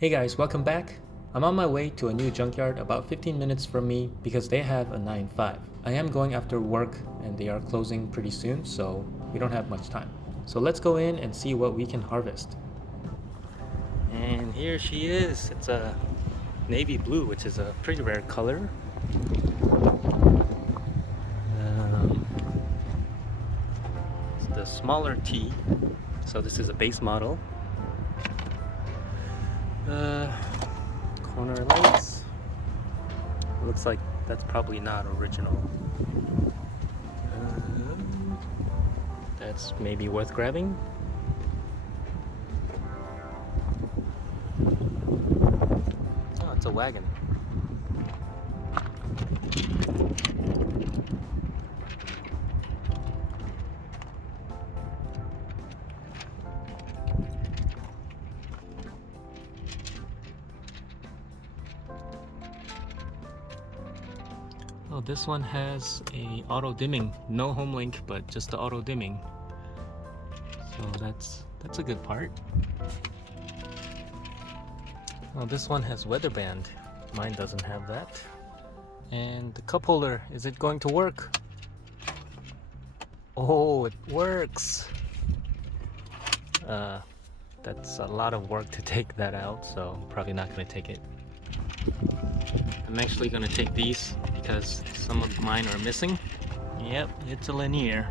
Hey guys, welcome back. I'm on my way to a new junkyard about 15 minutes from me because they have a 9-5. I am going after work and they are closing pretty soon, so we don't have much time. So let's go in and see what we can harvest. And here she is. It's a navy blue, which is a pretty rare color. It's the smaller T, so this is a base model. Corner lights. Looks like that's probably not original. That's maybe worth grabbing. Oh, it's a wagon. Oh, this one has a auto dimming. No home link, but just the auto dimming. So that's a good part. Oh, this one has weather band. Mine doesn't have that. And the cup holder, is it going to work? Oh, it works. That's a lot of work to take that out, so I'm probably not gonna take it. I'm actually gonna take these because some of mine are missing. Yep, it's a linear.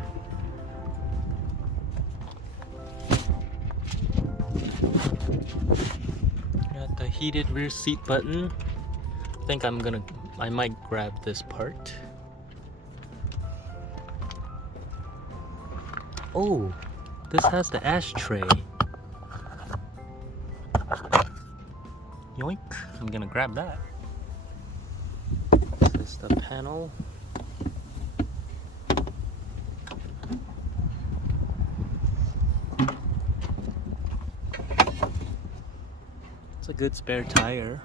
Got the heated rear seat button. I think I might grab this part. Oh, this has the ashtray. Yoink, I'm gonna grab that. This is the panel. It's a good spare tire.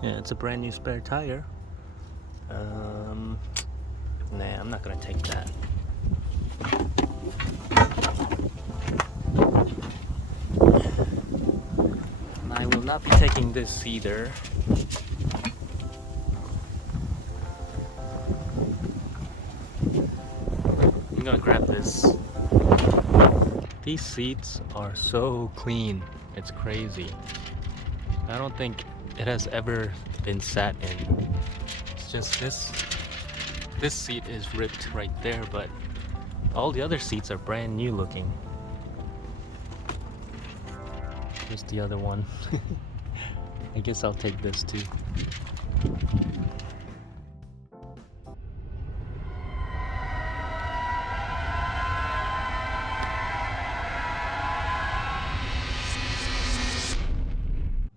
Yeah, it's a brand new spare tire. Nah, I'm not gonna take that. I will not be taking this either. I'm gonna grab this. These seats are so clean. It's crazy. I don't think it has ever been sat in. It's just this seat is ripped right there, but all the other seats are brand new looking. Here's the other one. I guess I'll take this too.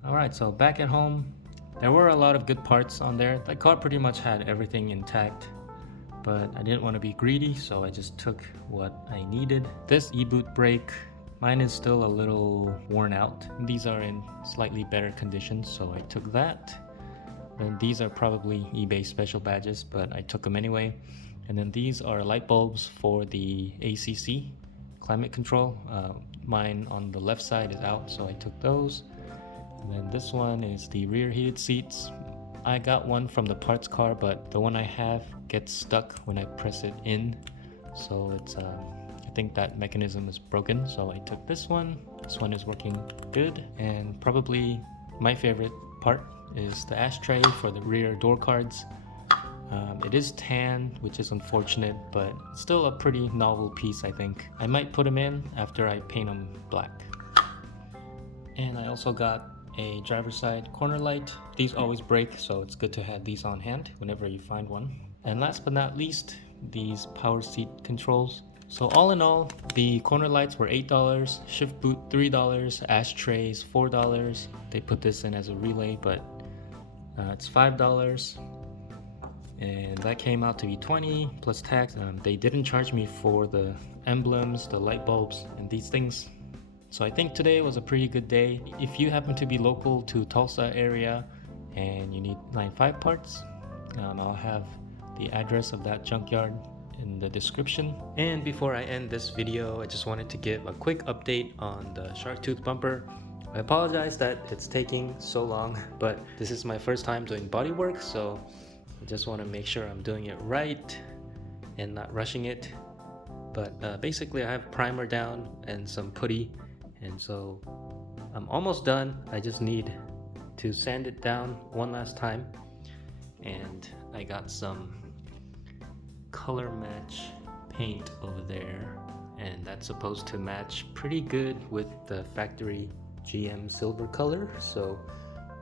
Alright, so back at home, there were a lot of good parts on there. The car pretty much had everything intact, but I didn't want to be greedy, so I just took what I needed. This e-boot brake, mine is still a little worn out. These are in slightly better condition, so I took that. And these are probably eBay special badges, but I took them anyway. And then these are light bulbs for the ACC, climate control. Mine on the left side is out, so I took those. And then this one is the rear heated seats. I got one from the parts car, but the one I have gets stuck when I press it in. So it's I think that mechanism is broken, so I took this one. This one is working good. And probably my favorite part is the ashtray for the rear door cards. It is tan, which is unfortunate, but still a pretty novel piece, I think. I might put them in after I paint them black. And I also got a driver's side corner light. These always break, so it's good to have these on hand whenever you find one. And last but not least, these power seat controls. So all in all, the corner lights were $8, shift boot $3, ashtrays $4. They put this in as a relay, but it's $5. And that came out to be $20 plus tax. They didn't charge me for the emblems, the light bulbs, and these things. So I think today was a pretty good day. If you happen to be local to Tulsa area and you need 9.5 parts, I'll have the address of that junkyard in the description. And before I end this video, I just wanted to give a quick update on the shark tooth bumper. I apologize that it's taking so long, but this is my first time doing bodywork, so I just want to make sure I'm doing it right and not rushing it. But basically I have primer down and some putty, and so I'm almost done. I just need to sand it down one last time, and I got some color match paint over there, and that's supposed to match pretty good with the factory GM silver color, so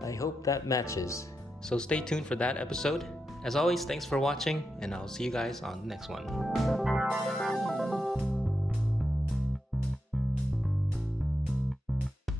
I hope that matches. So stay tuned for that episode. As always, thanks for watching, and I'll see you guys on the next one.